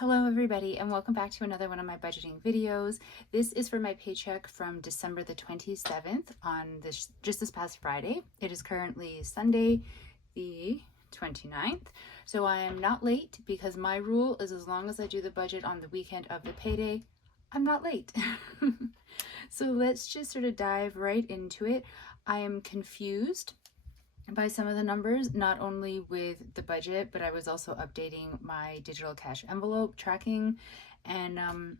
Hello everybody and welcome back to another one of my budgeting videos. This is for my paycheck from December the 27th on just this past Friday. It is currently Sunday the 29th. So I am not late because my rule is as long as I do the budget on the weekend of the payday, I'm not late. So let's just sort of dive right into it. I am confused by some of the numbers, not only with the budget, but I was also updating my digital cash envelope tracking, and I'm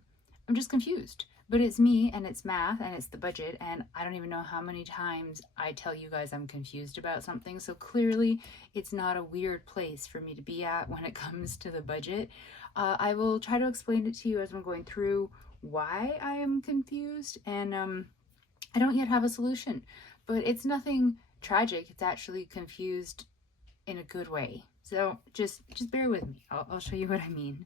just confused. But it's me and it's math and it's the budget, and I don't even know how many times I tell you guys I'm confused about something. So clearly it's not a weird place for me to be at when it comes to the budget. I will try to explain it to you as I'm going through why I am confused, and I don't yet have a solution, but it's nothing tragic. It's actually confused in a good way. So just bear with me. I'll show you what I mean.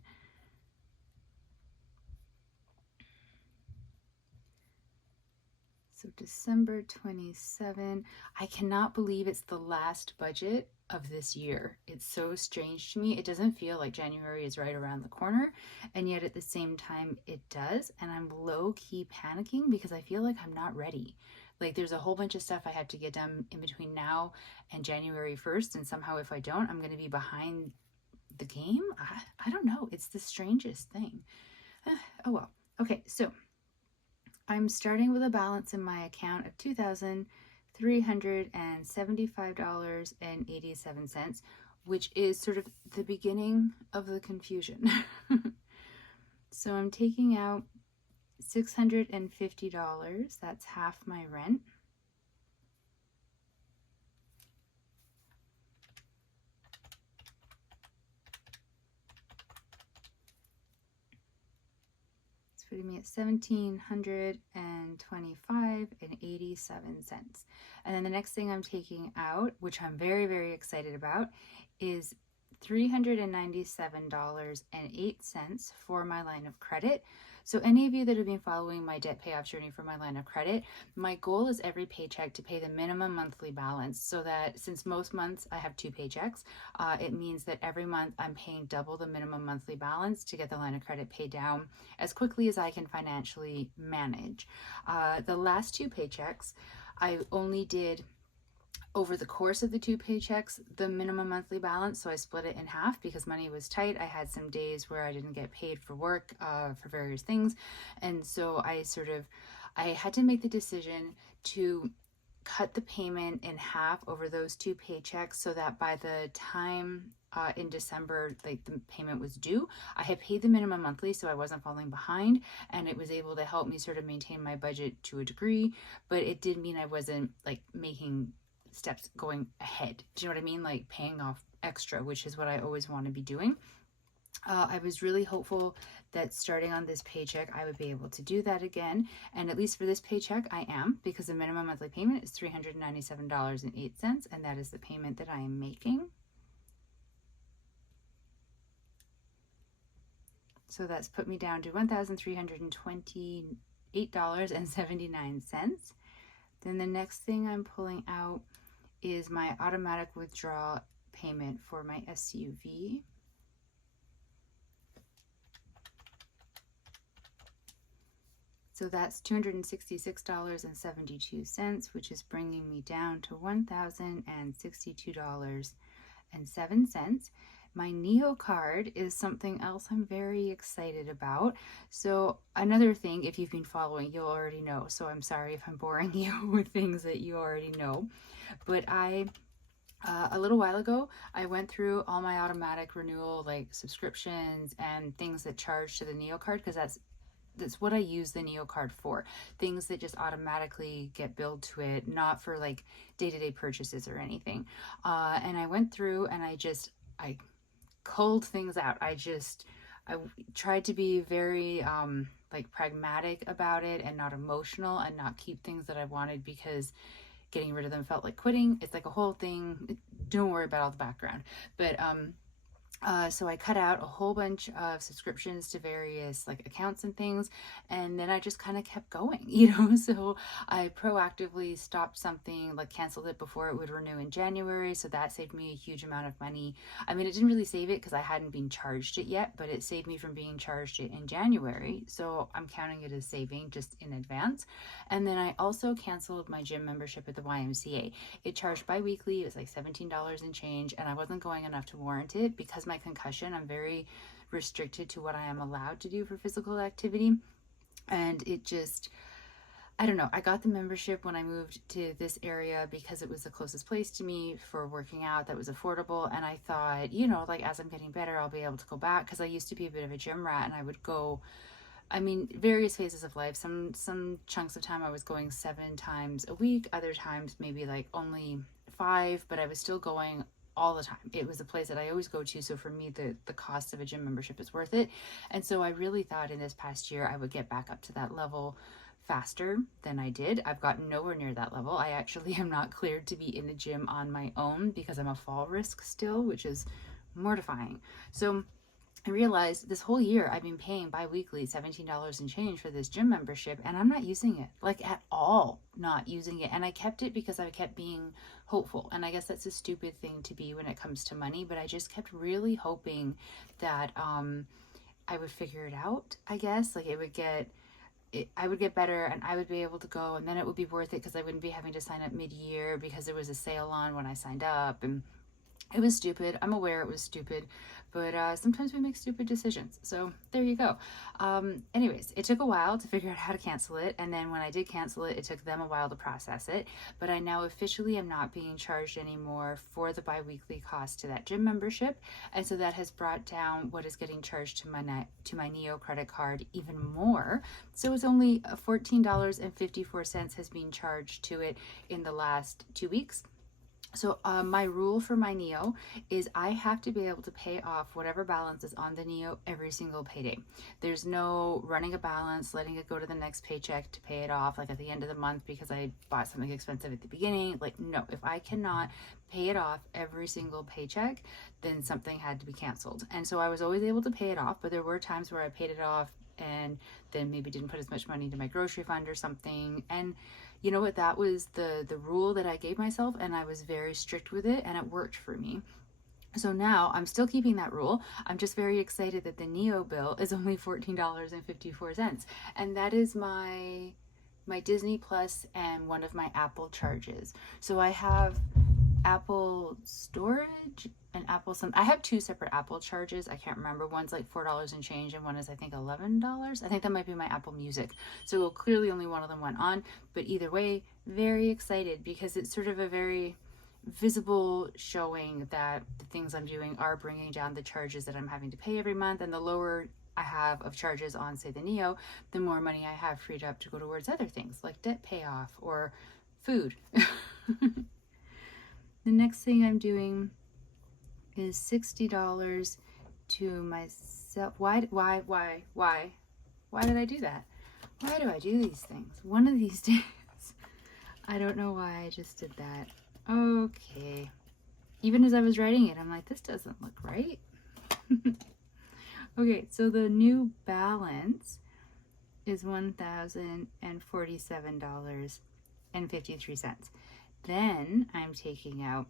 So December 27, I cannot believe it's the last budget of this year. It's so strange to me. It doesn't feel like January is right around the corner, and yet at the same time it does. And I'm low-key panicking because I feel like I'm not ready. Like there's a whole bunch of stuff I have to get done in between now and January 1st, and somehow if I don't, I'm going to be behind the game. I don't know. It's the strangest thing. Oh well. Okay, so I'm starting with a balance in my account of $2,375.87, which is sort of the beginning of the confusion. So I'm taking out $650. That's half my rent. It's putting me at $1,725.87. And then the next thing I'm taking out, which I'm very, very excited about, is $397.08 for my line of credit. So any of you that have been following my debt payoff journey for my line of credit, my goal is every paycheck to pay the minimum monthly balance, so that since most months I have two paychecks, it means that every month I'm paying double the minimum monthly balance to get the line of credit paid down as quickly as I can financially manage. The last two paychecks, I only did over the course of the two paychecks the minimum monthly balance, so I split it in half because money was tight. I had some days where I didn't get paid for work for various things, and so I had to make the decision to cut the payment in half over those two paychecks, so that by the time in December, like the payment was due, I had paid the minimum monthly, so I wasn't falling behind, and it was able to help me sort of maintain my budget to a degree. But it did mean I wasn't like making steps going ahead. Do you know what I mean? Like paying off extra, which is what I always want to be doing. I was really hopeful that starting on this paycheck, I would be able to do that again. And at least for this paycheck, I am, because the minimum monthly payment is $397.08, and that is the payment that I am making. So that's put me down to $1,328.79. Then the next thing I'm pulling out is my automatic withdrawal payment for my SUV. So that's $266.72, which is bringing me down to $1,062.07. My Neo card is something else I'm very excited about. So another thing, if you've been following, you'll already know. So I'm sorry if I'm boring you with things that you already know. But a little while ago, I went through all my automatic renewal, like subscriptions and things that charge to the Neo card, because that's what I use the Neo card for. Things that just automatically get billed to it, not for like day-to-day purchases or anything. And I went through and I culled things out. I tried to be very like pragmatic about it and not emotional, and not keep things that I wanted because getting rid of them felt like quitting. It's like a whole thing. Don't worry about all the background. But So I cut out a whole bunch of subscriptions to various like accounts and things, and then I just kind of kept going, So I proactively stopped something, like canceled it before it would renew in January. So that saved me a huge amount of money. I mean, it didn't really save it because I hadn't been charged it yet, but it saved me from being charged it in January. So I'm counting it as saving just in advance. And then I also canceled my gym membership at the YMCA. It charged bi-weekly. It was like $17 and change, and I wasn't going enough to warrant it because my concussion, I'm very restricted to what I am allowed to do for physical activity. And it just, I don't know. I got the membership when I moved to this area because it was the closest place to me for working out that was affordable. And I thought, like as I'm getting better, I'll be able to go back, because I used to be a bit of a gym rat, and I would go, I mean, various phases of life. Some chunks of time I was going 7 times a week, other times maybe like only 5, but I was still going all the time. It was a place that I always go to. So for me, the cost of a gym membership is worth it. And so I really thought in this past year I would get back up to that level faster than I did. I've gotten nowhere near that level. I actually am not cleared to be in the gym on my own because I'm a fall risk still, which is mortifying. So I realized this whole year I've been paying bi-weekly $17 and change for this gym membership, and I'm not using it, like at all not using it. And I kept it because I kept being hopeful. And I guess that's a stupid thing to be when it comes to money, but I just kept really hoping that I would figure it out, I guess. Like I would get better and I would be able to go, and then it would be worth it because I wouldn't be having to sign up mid-year because there was a sale on when I signed up. And it was stupid. I'm aware it was stupid, but sometimes we make stupid decisions. So there you go. Anyways, it took a while to figure out how to cancel it. And then when I did cancel it, it took them a while to process it. But I now officially am not being charged anymore for the bi-weekly cost to that gym membership. And so that has brought down what is getting charged to my Neo credit card even more. So it's only $14.54 has been charged to it in the last 2 weeks. So my rule for my Neo is I have to be able to pay off whatever balance is on the Neo every single payday. There's no running a balance, letting it go to the next paycheck to pay it off like at the end of the month because I bought something expensive at the beginning. Like, no, if I cannot pay it off every single paycheck, then something had to be canceled. And so I was always able to pay it off, but there were times where I paid it off and then maybe didn't put as much money into my grocery fund or something. And you know what, that was the rule that I gave myself, and I was very strict with it, and it worked for me. So now I'm still keeping that rule. I'm just very excited that the Neo bill is only $14.54. And that is my Disney Plus and one of my Apple charges. So I have Apple storage and Apple I have 2 separate Apple charges. I can't remember. One's like $4 and change, and one is I think $11. I think that might be my Apple Music. So clearly only one of them went on, but either way, very excited because it's sort of a very visible showing that the things I'm doing are bringing down the charges that I'm having to pay every month. And the lower I have of charges on, say, the Neo, the more money I have freed up to go towards other things like debt payoff or food. The next thing I'm doing is $60 to myself. Why did I do that? Why do I do these things? One of these days. I don't know why I just did that. Okay. Even as I was writing it, I'm like, this doesn't look right. Okay, so the new balance is $1,047.53. Then I'm taking out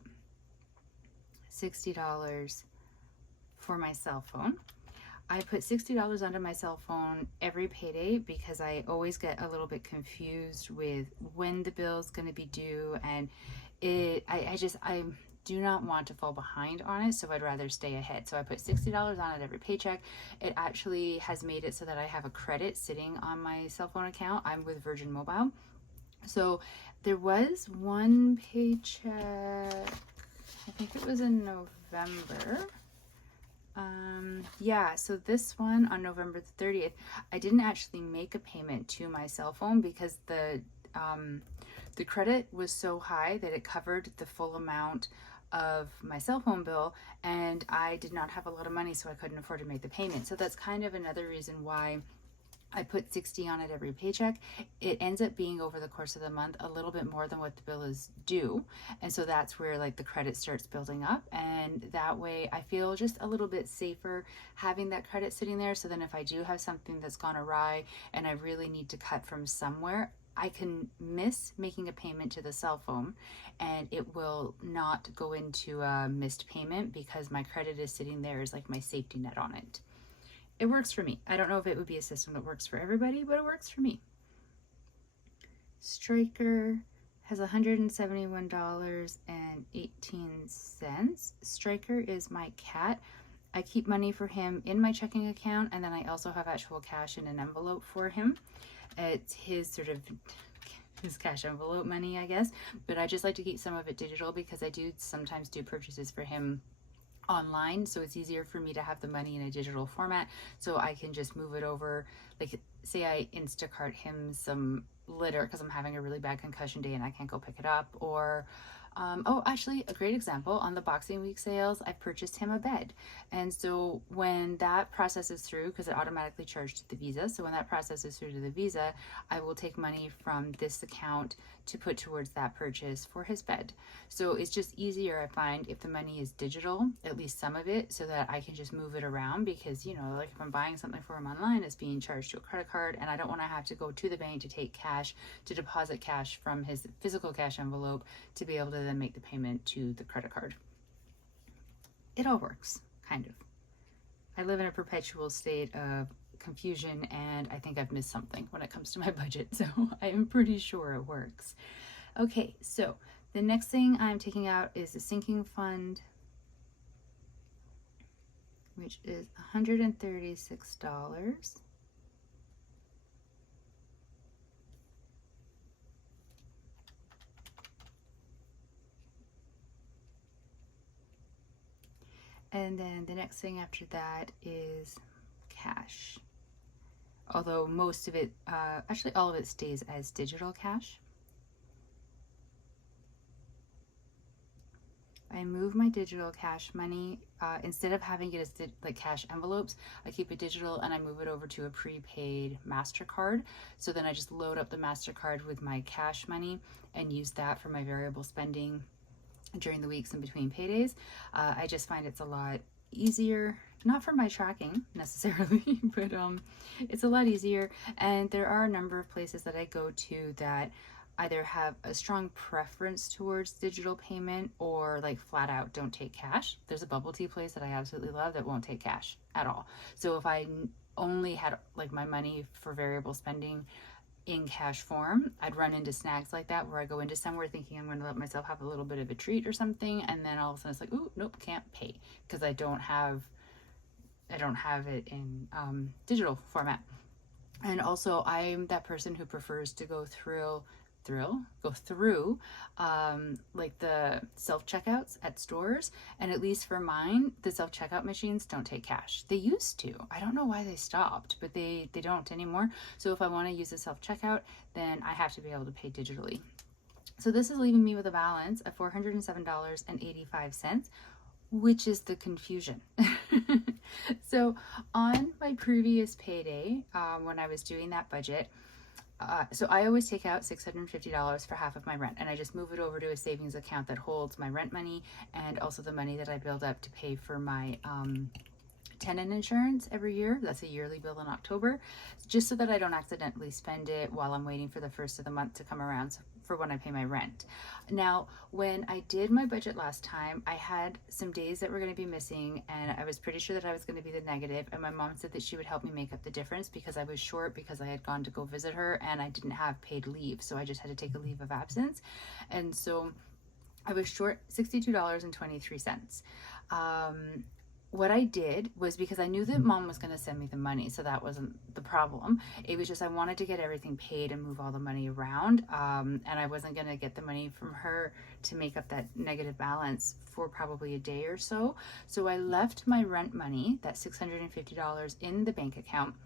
$60 for my cell phone. I put $60 onto my cell phone every payday because I always get a little bit confused with when the bill's going to be due, and I do not want to fall behind on it, so I'd rather stay ahead. So I put $60 on it every paycheck. It actually has made it so that I have a credit sitting on my cell phone account. I'm with Virgin Mobile. So there was one paycheck, I think it was in November. Yeah, so this one on November the 30th, I didn't actually make a payment to my cell phone because the credit was so high that it covered the full amount of my cell phone bill, and I did not have a lot of money, so I couldn't afford to make the payment. So that's kind of another reason why I put 60 on it every paycheck. It ends up being over the course of the month a little bit more than what the bill is due. And so that's where like the credit starts building up. And that way I feel just a little bit safer having that credit sitting there. So then if I do have something that's gone awry and I really need to cut from somewhere, I can miss making a payment to the cell phone and it will not go into a missed payment because my credit is sitting there as like my safety net on it. It works for me. I don't know if it would be a system that works for everybody, but it works for me. Striker has $171.18. Striker is my cat. I keep money for him in my checking account, and then I also have actual cash in an envelope for him. It's his sort of his cash envelope money, I guess, but I just like to keep some of it digital because I do sometimes do purchases for him online, so it's easier for me to have the money in a digital format so I can just move it over. Like say I Instacart him some litter because I'm having a really bad concussion day and I can't go pick it up, or oh, actually, a great example, on the Boxing Week sales, I purchased him a bed. And so when that processes through, because it automatically charged the Visa, so when that processes through to the Visa, I will take money from this account to put towards that purchase for his bed. So it's just easier, I find, if the money is digital, at least some of it, so that I can just move it around because, you know, like if I'm buying something for him online, it's being charged to a credit card and I don't want to have to go to the bank to take cash, to deposit cash from his physical cash envelope to be able to then make the payment to the credit card. It all works, kind of. I live in a perpetual state of confusion and I think I've missed something when it comes to my budget, so I am pretty sure it works. Okay, so the next thing I'm taking out is the sinking fund, which is $136. And then the next thing after that is cash. Although most of it, actually all of it stays as digital cash. I move my digital cash money, instead of having it as like cash envelopes, I keep it digital and I move it over to a prepaid MasterCard. So then I just load up the MasterCard with my cash money and use that for my variable spending during the weeks in between paydays. I just find it's a lot easier, not for my tracking necessarily, but it's a lot easier. And there are a number of places that I go to that either have a strong preference towards digital payment or like flat out don't take cash. There's a bubble tea place that I absolutely love that won't take cash at all. So if I only had like my money for variable spending in cash form, I'd run into snags like that where I go into somewhere thinking I'm going to let myself have a little bit of a treat or something, and then all of a sudden it's like, ooh, nope, can't pay because I don't have it in digital format. And also I'm that person who prefers to go through like the self-checkouts at stores, and at least for mine, the self-checkout machines don't take cash. They used to. I don't know why they stopped, but they don't anymore. So if I want to use a self-checkout, then I have to be able to pay digitally. So this is leaving me with a balance of $407.85, which is the confusion. So on my previous payday, when I was doing that budget, so I always take out $650 for half of my rent, and I just move it over to a savings account that holds my rent money and also the money that I build up to pay for my tenant insurance every year. That's a yearly bill in October, just so that I don't accidentally spend it while I'm waiting for the first of the month to come around for when I pay my rent. Now, when I did my budget last time, I had some days that were going to be missing, and I was pretty sure that I was going to be the negative, and my mom said that she would help me make up the difference because I was short because I had gone to go visit her and I didn't have paid leave, so I just had to take a leave of absence. And so I was short $62.23. What I did was, because I knew that mom was going to send me the money, so that wasn't the problem. It was just I wanted to get everything paid and move all the money around, and I wasn't going to get the money from her to make up that negative balance for probably a day or so. So I left my rent money, that $650, in the bank account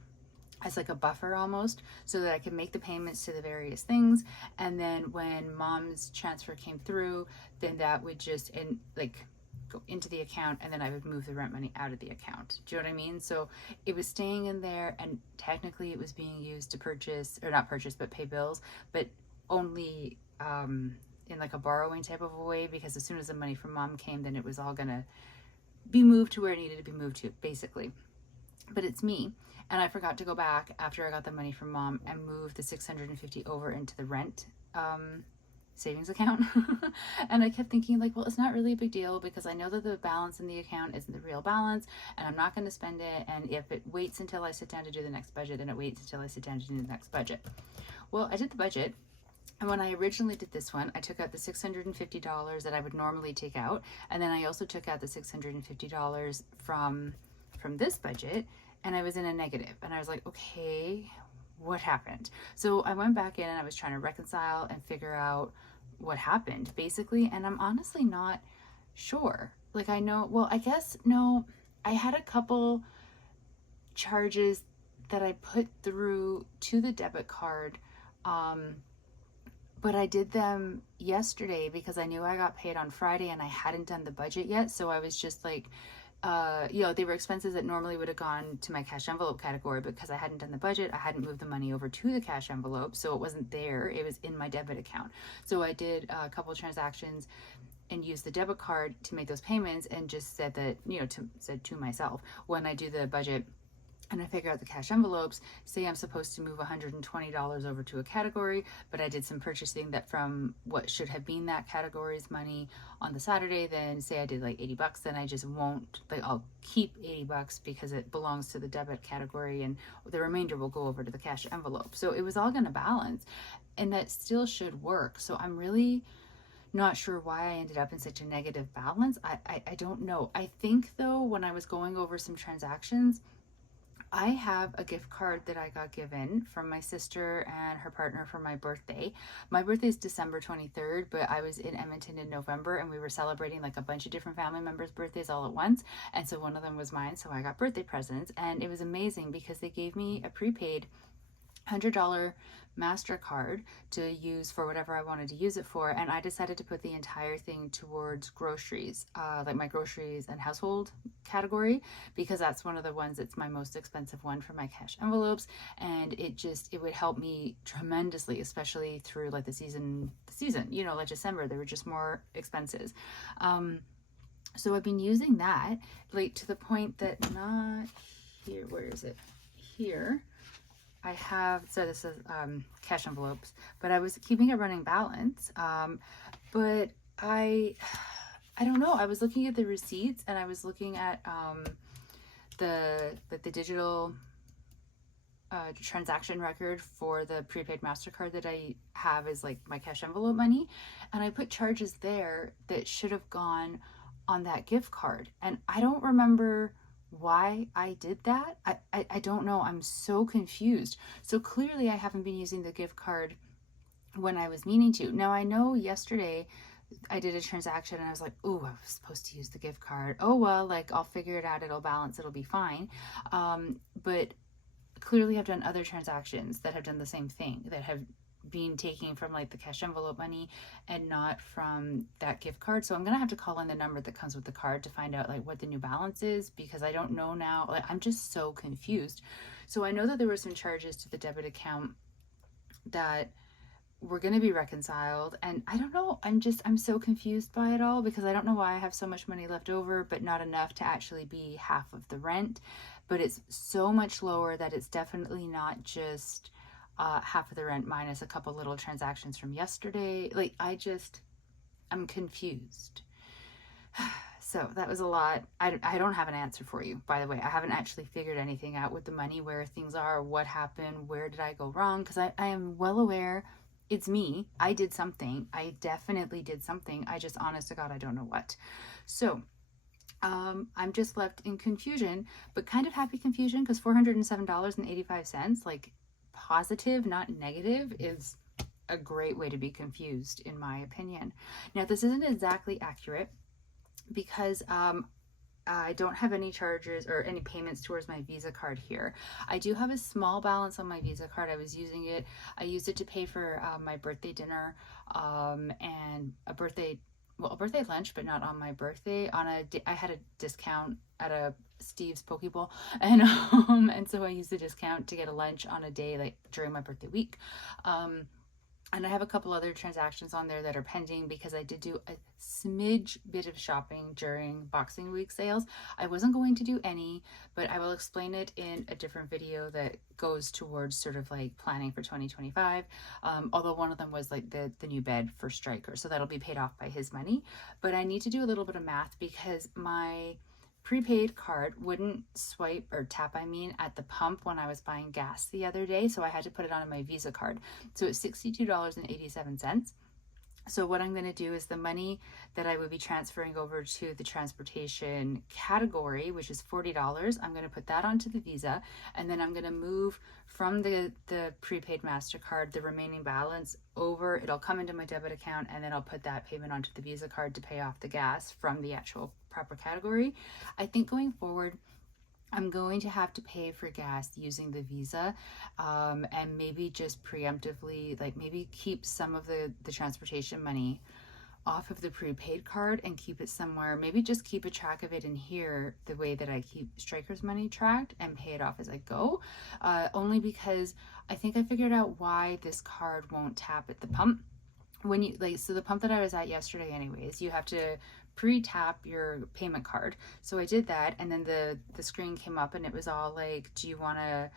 as like a buffer almost, so that I could make the payments to the various things. And then when mom's transfer came through, then that would just, and like go into the account, and then I would move the rent money out of the account. Do you know what I mean? So it was staying in there, and technically it was being used to purchase, or not purchase, but pay bills, but only in like a borrowing type of a way, because as soon as the money from mom came, then it was all gonna be moved to where it needed to be moved to, basically. But it's me, and I forgot to go back after I got the money from mom and move the 650 over into the rent savings account. And I kept thinking, like, well, it's not really a big deal, because I know that the balance in the account isn't the real balance, and I'm not going to spend it, and if it waits until I sit down to do the next budget, then it waits until I sit down to do the next budget. Well, I did the budget, and when I originally did this one, I took out the $650 that I would normally take out, and then I also took out the $650 from this budget, and I was in a negative, and I was like, okay, what happened? So I went back in and I was trying to reconcile and figure out what happened, basically, and I'm honestly not sure. Like, I know, well, I guess, no, I had a couple charges that I put through to the debit card, but I did them yesterday because I knew I got paid on Friday and I hadn't done the budget yet, so I was just like, they were expenses that normally would have gone to my cash envelope category, but because I hadn't done the budget, I hadn't moved the money over to the cash envelope, so it wasn't there, it was in my debit account. So I did a couple of transactions and used the debit card to make those payments, and just said that, said to myself, when I do the budget and I figure out the cash envelopes, say I'm supposed to move $120 over to a category, but I did some purchasing that from what should have been that category's money on the Saturday, then say I did like $80, then I just won't, like, I'll keep $80 because it belongs to the debit category, and the remainder will go over to the cash envelope. So it was all going to balance, and that still should work. So I'm really not sure why I ended up in such a negative balance. I don't know. I think, though, when I was going over some transactions, I have a gift card that I got given from my sister and her partner for my birthday. My birthday is December 23rd, but I was in Edmonton in November, and we were celebrating like a bunch of different family members' birthdays all at once. And so one of them was mine, so I got birthday presents, and it was amazing because they gave me a prepaid $100 MasterCard to use for whatever I wanted to use it for, and I decided to put the entire thing towards groceries, like my groceries and household category, because that's one of the ones that's my most expensive one for my cash envelopes, and it would help me tremendously, especially through like the season, like December, there were just more expenses. So I've been using that, like, to the point that, not here, where is it? Here. I have, so this is cash envelopes, but I was keeping a running balance. But I don't know. I was looking at the receipts, and I was looking at the digital transaction record for the prepaid MasterCard that I have is like my cash envelope money, and I put charges there that should have gone on that gift card, and I don't remember why I did that. I don't know. I'm so confused. So clearly I haven't been using the gift card when I was meaning to. Now, I know yesterday I did a transaction and I was like, oh, I was supposed to use the gift card. Oh, well, like, I'll figure it out. It'll balance. It'll be fine. But clearly I've done other transactions that have done the same thing, that have been taking from like the cash envelope money and not from that gift card. So I'm gonna have to call in the number that comes with the card to find out like what the new balance is, because I don't know now. Like, I'm just so confused. So I know that there were some charges to the debit account that were going to be reconciled, and I don't know, I'm so confused by it all, because I don't know why I have so much money left over but not enough to actually be half of the rent, but it's so much lower that it's definitely not just half of the rent minus a couple little transactions from yesterday. Like, I'm confused. So that was a lot. I don't have an answer for you, by the way. I haven't actually figured anything out with the money, where things are, what happened, where did I go wrong, because I am well aware it's me. I did something. I definitely did something. I just, honest to God, I don't know what. So I'm just left in confusion, but kind of happy confusion, because $407.85, like, positive, not negative, is a great way to be confused, in my opinion. Now, this isn't exactly accurate, because I don't have any charges or any payments towards my Visa card here. I do have a small balance on my Visa card. I was using it. I used it to pay for my birthday dinner and a birthday well, a birthday lunch, but not on my birthday. I had a discount at a Steve's Poke Bowl, and so I used the discount to get a lunch on a day like during my birthday week. And I have a couple other transactions on there that are pending because I did do a smidge bit of shopping during Boxing Week sales. I wasn't going to do any, but I will explain it in a different video that goes towards sort of like planning for 2025. Although one of them was like the new bed for Stryker, so that'll be paid off by his money. But I need to do a little bit of math because my prepaid card wouldn't swipe or tap, I mean, at the pump when I was buying gas the other day. So I had to put it on my Visa card. So it's $62.87. So what I'm going to do is the money that I would be transferring over to the transportation category, which is $40, I'm going to put that onto the Visa, and then I'm going to move from the prepaid MasterCard, the remaining balance over. It'll come into my debit account, and then I'll put that payment onto the Visa card to pay off the gas from the actual proper category. I think going forward, I'm going to have to pay for gas using the Visa, and maybe just preemptively, like maybe keep some of the transportation money off of the prepaid card and keep it somewhere. Maybe just keep a track of it in here the way that I keep Stryker's money tracked and pay it off as I go. Only because I think I figured out why this card won't tap at the pump. When you so the pump that I was at yesterday anyways, you have to pre-tap your payment card. So I did that, and then the screen came up and it was all like, do you want to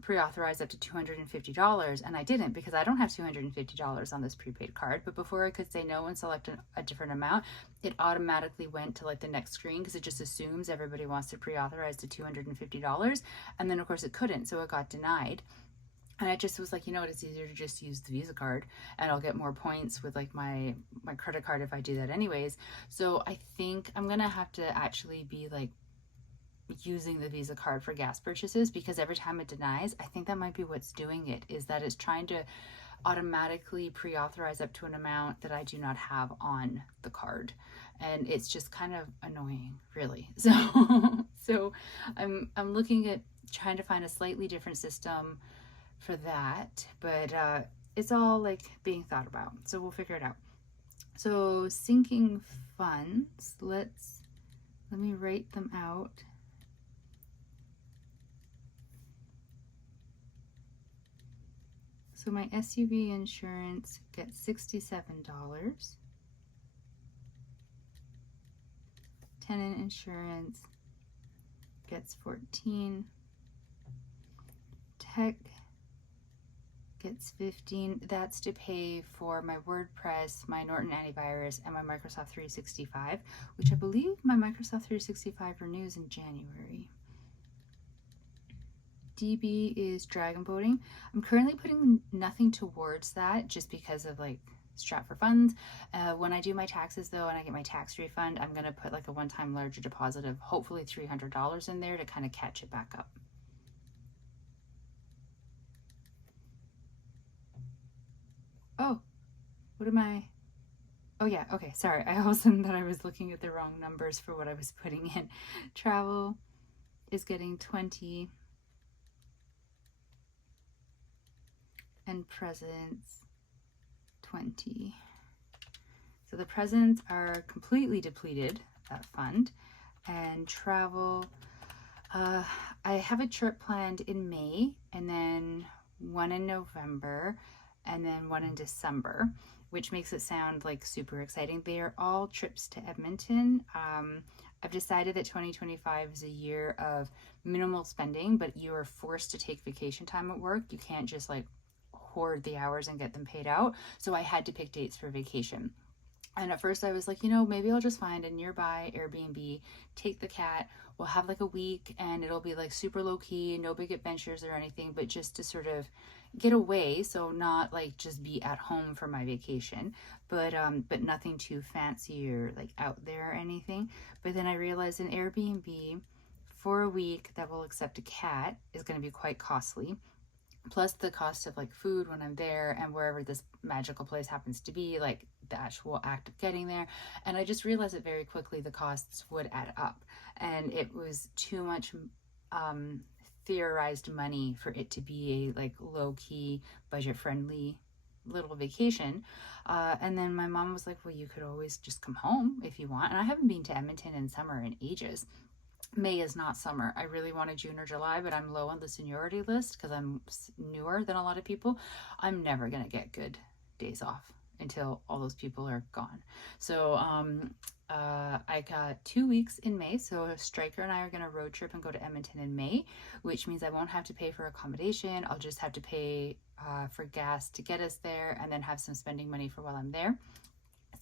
pre-authorize up to $250? And I didn't, because I don't have $250 on this prepaid card. But before I could say no and select a different amount, it automatically went to like the next screen because it just assumes everybody wants to pre-authorize to $250. And then of course it couldn't, so it got denied. And I just was like, you know what, it's easier to just use the Visa card and I'll get more points with like my credit card if I do that anyways. So I think I'm gonna have to actually be like using the Visa card for gas purchases, because every time it denies, I think that might be what's doing it, is that it's trying to automatically pre-authorize up to an amount that I do not have on the card. And it's just kind of annoying, really. So I'm looking at trying to find a slightly different system for that, but it's all like being thought about, so we'll figure it out. So sinking funds, let me write them out. So my SUV insurance gets $67, tenant insurance gets $14, tech gets $15. That's to pay for my WordPress, my Norton Antivirus, and my Microsoft 365, which I believe my Microsoft 365 renews in January. DB is dragon boating. I'm currently putting nothing towards that just because of like strap for funds. When I do my taxes though, and I get my tax refund, I'm gonna put like a one-time larger deposit of hopefully $300 in there to kind of catch it back up. Oh, what am I? Oh yeah, okay, sorry. I all of a sudden thought I was looking at the wrong numbers for what I was putting in. Travel is getting 20. And presents 20. So the presents are completely depleted, that fund. And travel, I have a trip planned in May, and then one in November, and then one in December, which makes it sound like super exciting. They are all trips to Edmonton. I've decided that 2025 is a year of minimal spending, but you are forced to take vacation time at work. You can't just like hoard the hours and get them paid out. So I had to pick dates for vacation. And at first I was like, you know, maybe I'll just find a nearby Airbnb, take the cat, we'll have like a week, and it'll be like super low key, no big adventures or anything, but just to sort of get away. So not like just be at home for my vacation, but nothing too fancy or like out there or anything. But then I realized an Airbnb for a week that will accept a cat is going to be quite costly. Plus the cost of like food when I'm there and wherever this magical place happens to be, like the actual act of getting there. And I just realized that very quickly the costs would add up, and it was too much theorized money for it to be a like low-key budget friendly little vacation. And then my mom was like, well, you could always just come home if you want. And I haven't been to Edmonton in summer in ages. May is not summer. I really wanted June or July, but I'm low on the seniority list because I'm newer than a lot of people. I'm never going to get good days off until all those people are gone. So I got 2 weeks in May. So Striker and I are going to road trip and go to Edmonton in May, which means I won't have to pay for accommodation. I'll just have to pay for gas to get us there and then have some spending money for while I'm there.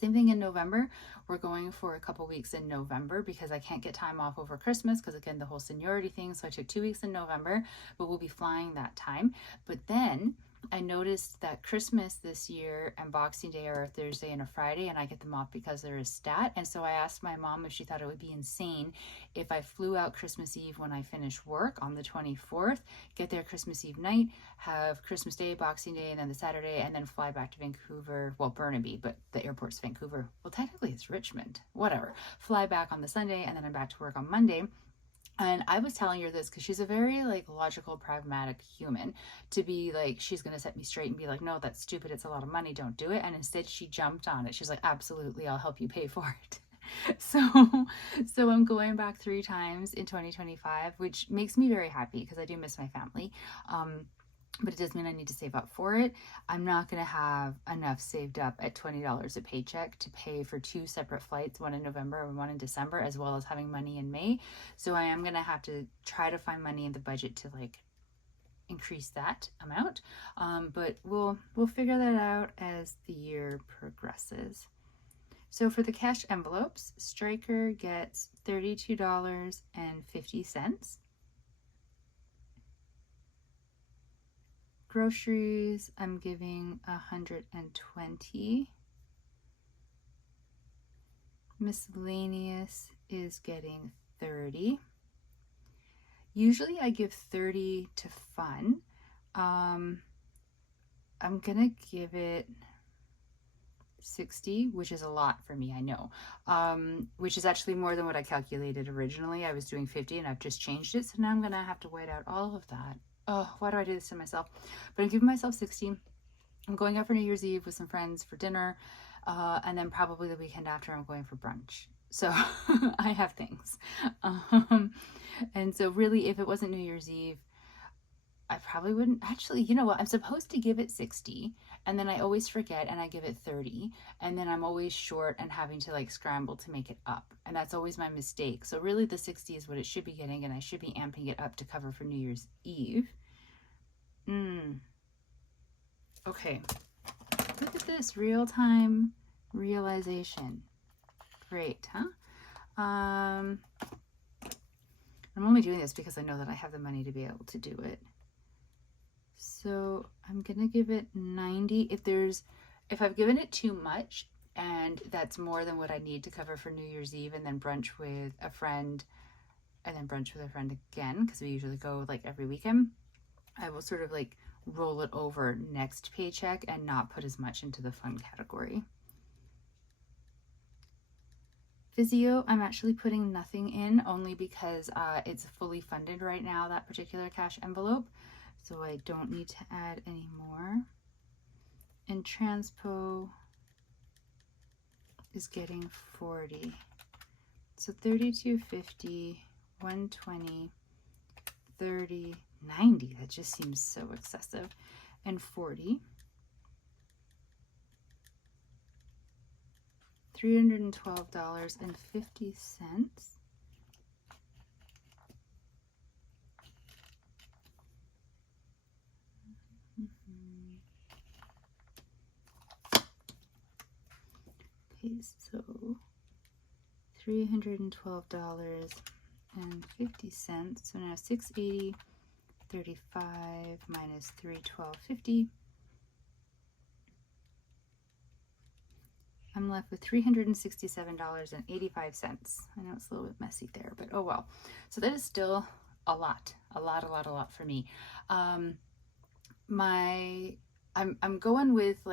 Same thing in November. We're going for a couple weeks in November because I can't get time off over Christmas because, again, the whole seniority thing. So I took 2 weeks in November, but we'll be flying that time. But then I noticed that Christmas this year and Boxing Day are a Thursday and a Friday, and I get them off because they're a stat. And so I asked my mom if she thought it would be insane if I flew out Christmas Eve when I finish work on the 24th, get there Christmas Eve night, have Christmas Day, Boxing Day, and then the Saturday, and then fly back to Vancouver. Well, Burnaby, but the airport's Vancouver. Well, technically it's Richmond. Whatever. Fly back on the Sunday, and then I'm back to work on Monday. And I was telling her this because she's a very logical, pragmatic human, to be like, she's going to set me straight and be like, no, that's stupid. It's a lot of money. Don't do it. And instead she jumped on it. She's like, absolutely. I'll help you pay for it. So I'm going back 3 times in 2025, which makes me very happy because I do miss my family. But it does mean I need to save up for it. I'm not going to have enough saved up at $20 a paycheck to pay for 2 separate flights, one in November and one in December, as well as having money in May. So I am going to have to try to find money in the budget to increase that amount. But we'll figure that out as the year progresses. So for the cash envelopes, Striker gets $32.50. Groceries, I'm giving $120. Miscellaneous is getting $30. Usually I give $30 to fun. I'm gonna give it $60, which is a lot for me, I know, which is actually more than what I calculated originally. I was doing $50 and I've just changed it, so now I'm gonna have to white out all of that. Oh, why do I do this to myself? But I'm giving myself $60. I'm going out for New Year's Eve with some friends for dinner, and then probably the weekend after I'm going for brunch. So I have things. And so really, if it wasn't New Year's Eve, I probably wouldn't. Actually, you know what? I'm supposed to give it 60, and then I always forget and I give it 30, and then I'm always short and having to scramble to make it up. And that's always my mistake. So really the 60 is what it should be getting, and I should be amping it up to cover for New Year's Eve. Okay. Look at this real-time realization. Great, huh? I'm only doing this because I know that I have the money to be able to do it. So I'm gonna give it 90. If I've given it too much and that's more than what I need to cover for New Year's Eve and then brunch with a friend and then brunch with a friend again, because we usually go every weekend, I will sort of roll it over next paycheck and not put as much into the fun category. Physio, I'm actually putting nothing in only because it's fully funded right now, that particular cash envelope. So I don't need to add any more. And transpo is getting 40. So 32.50, 120, 30, 90. That just seems so excessive. And 40. $312.50. Okay, so $312.50. So now 680.35 minus 312.50. I'm left with $367.85. I know it's a little bit messy there, but oh well. So that is still a lot for me. I'm going with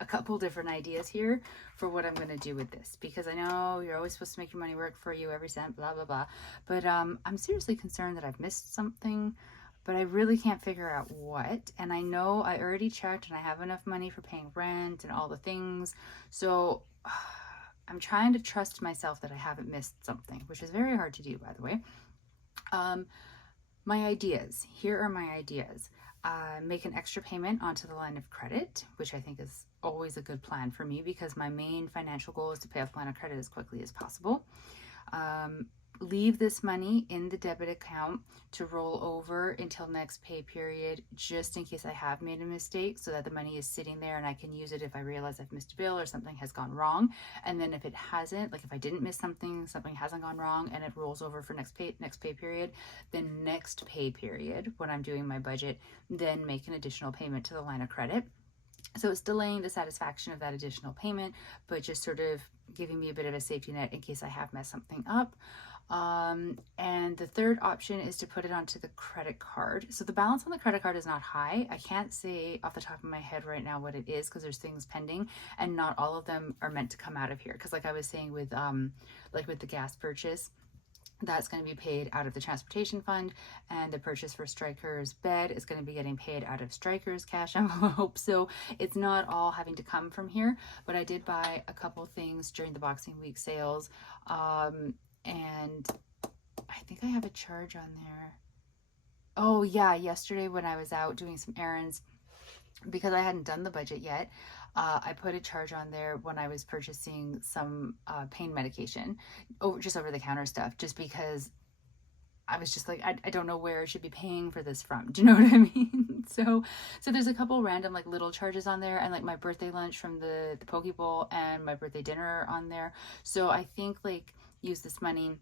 a couple different ideas here for what I'm going to do with this, because I know you're always supposed to make your money work for you, every cent, blah, blah, blah. But I'm seriously concerned that I've missed something but I really can't figure out what. And I know I already checked and I have enough money for paying rent and all the things. So I'm trying to trust myself that I haven't missed something, which is very hard to do, by the way. My ideas. Here are my ideas. Make an extra payment onto the line of credit, which I think is always a good plan for me because my main financial goal is to pay off the line of credit as quickly as possible. Leave this money in the debit account to roll over until next pay period, just in case I have made a mistake, so that the money is sitting there and I can use it if I realize I've missed a bill or something has gone wrong. And then if it hasn't, like if I didn't miss something, something hasn't gone wrong and it rolls over for next pay period, then next pay period, when I'm doing my budget, then make an additional payment to the line of credit. So it's delaying the satisfaction of that additional payment, but just sort of giving me a bit of a safety net in case I have messed something up. And the third option is to put it onto the credit card. So the balance on the credit card is not high. I can't say off the top of my head right now what it is because there's things pending and not all of them are meant to come out of here. Because like I was saying with the gas purchase, that's going to be paid out of the transportation fund, and the purchase for Striker's bed is going to be getting paid out of Striker's cash envelope. So it's not all having to come from here, but I did buy a couple things during the Boxing Week sales, and I think I have a charge on there. Oh yeah, yesterday when I was out doing some errands, because I hadn't done the budget yet, I put a charge on there when I was purchasing some pain medication, just over the counter stuff, just because I was just like, I don't know where I should be paying for this from. Do you know what I mean? So there's a couple random like little charges on there, and like my birthday lunch from the poke bowl and my birthday dinner on there. So I think like use this money.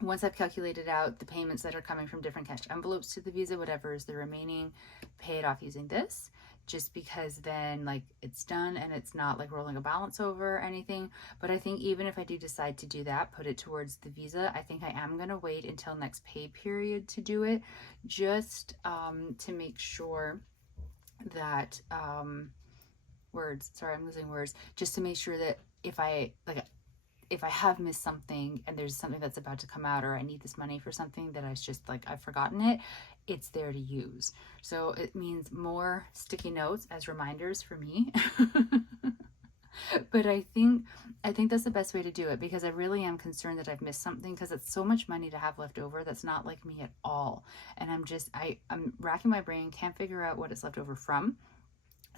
Once I've calculated out the payments that are coming from different cash envelopes to the Visa, whatever is the remaining, pay it off using this, just because then like it's done and it's not like rolling a balance over or anything. But I think even if I do decide to do that, put it towards the Visa, I think I am going to wait until next pay period to do it, just to make sure that sorry, I'm losing words, just to make sure that if I have missed something and there's something that's about to come out, or I need this money for something that I've forgotten it, it's there to use. So it means more sticky notes as reminders for me. But I think that's the best way to do it, because I really am concerned that I've missed something, because it's so much money to have left over that's not like me at all. And I'm racking my brain, can't figure out what it's left over from.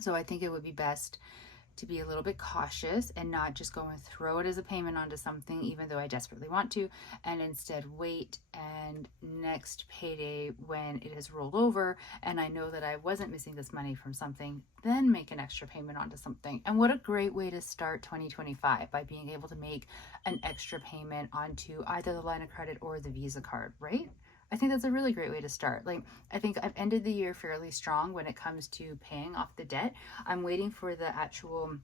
So I think it would be best to be a little bit cautious and not just go and throw it as a payment onto something, even though I desperately want to, and instead wait and next payday, when it has rolled over and I know that I wasn't missing this money from something, then make an extra payment onto something. And what a great way to start 2025, by being able to make an extra payment onto either the line of credit or the Visa card, right? I think that's a really great way to start. Like, I think I've ended the year fairly strong when it comes to paying off the debt. I'm waiting for the actual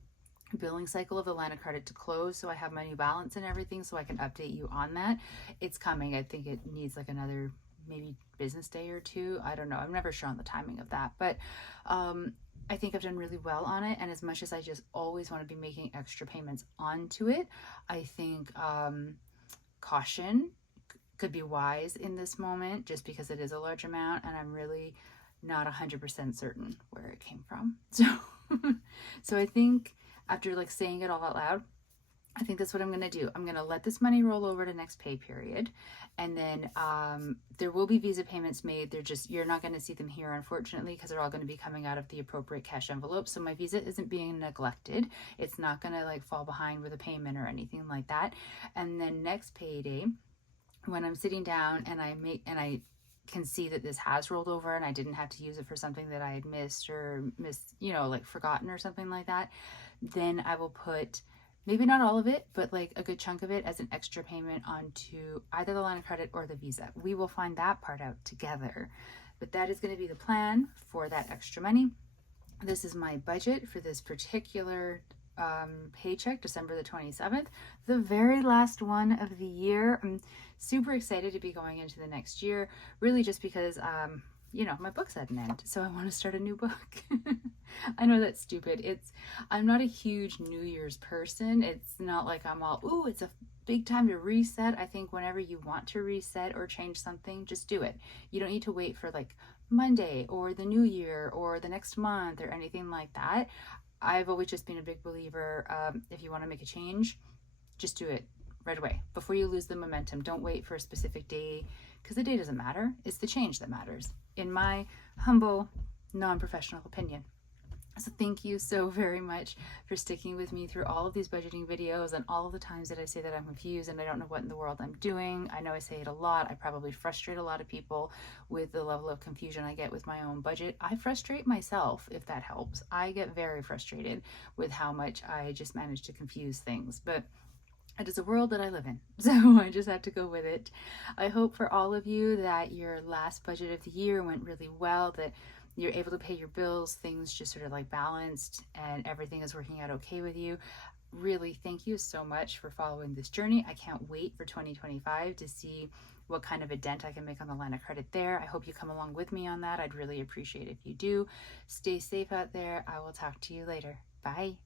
billing cycle of the line of credit to close, so I have my new balance and everything, so I can update you on that. It's coming. I think it needs like another maybe business day or two. I don't know. I'm never sure on the timing of that, but I think I've done really well on it. And as much as I just always want to be making extra payments onto it, I think caution could be wise in this moment, just because it is a large amount and I'm really not 100% certain where it came from. So I think after like saying it all out loud, I think that's what I'm going to do. I'm going to let this money roll over to next pay period. And then there will be Visa payments made. You're not going to see them here, unfortunately, because they're all going to be coming out of the appropriate cash envelope. So my Visa isn't being neglected. It's not going to like fall behind with a payment or anything like that. And then next payday, when I'm sitting down and I can see that this has rolled over and I didn't have to use it for something that I had missed, like forgotten or something like that, then I will put maybe not all of it, but like a good chunk of it as an extra payment onto either the line of credit or the Visa. We will find that part out together, but that is going to be the plan for that extra money. This is my budget for this particular paycheck, December the 27th, the very last one of the year. I'm super excited to be going into the next year, really just because my book's at an end, so I want to start a new book. I know that's stupid. I'm not a huge New Year's person. It's not like I'm all, ooh, it's a big time to reset. I think whenever you want to reset or change something, just do it. You don't need to wait for like Monday or the new year or the next month or anything like that. I've always just been a big believer, if you want to make a change, just do it right away before you lose the momentum. Don't wait for a specific day, because the day doesn't matter. It's the change that matters, in my humble, non-professional opinion. So thank you so very much for sticking with me through all of these budgeting videos and all of the times that I say that I'm confused and I don't know what in the world I'm doing. I know I say it a lot. I probably frustrate a lot of people with the level of confusion I get with my own budget. I frustrate myself, if that helps. I get very frustrated with how much I just manage to confuse things. But it is a world that I live in, so I just have to go with it. I hope for all of you that your last budget of the year went really well, that you're able to pay your bills, things just sort of like balanced, and everything is working out okay with you. Really, thank you so much for following this journey. I can't wait for 2025 to see what kind of a dent I can make on the line of credit there. I hope you come along with me on that. I'd really appreciate it if you do. Stay safe out there. I will talk to you later. Bye.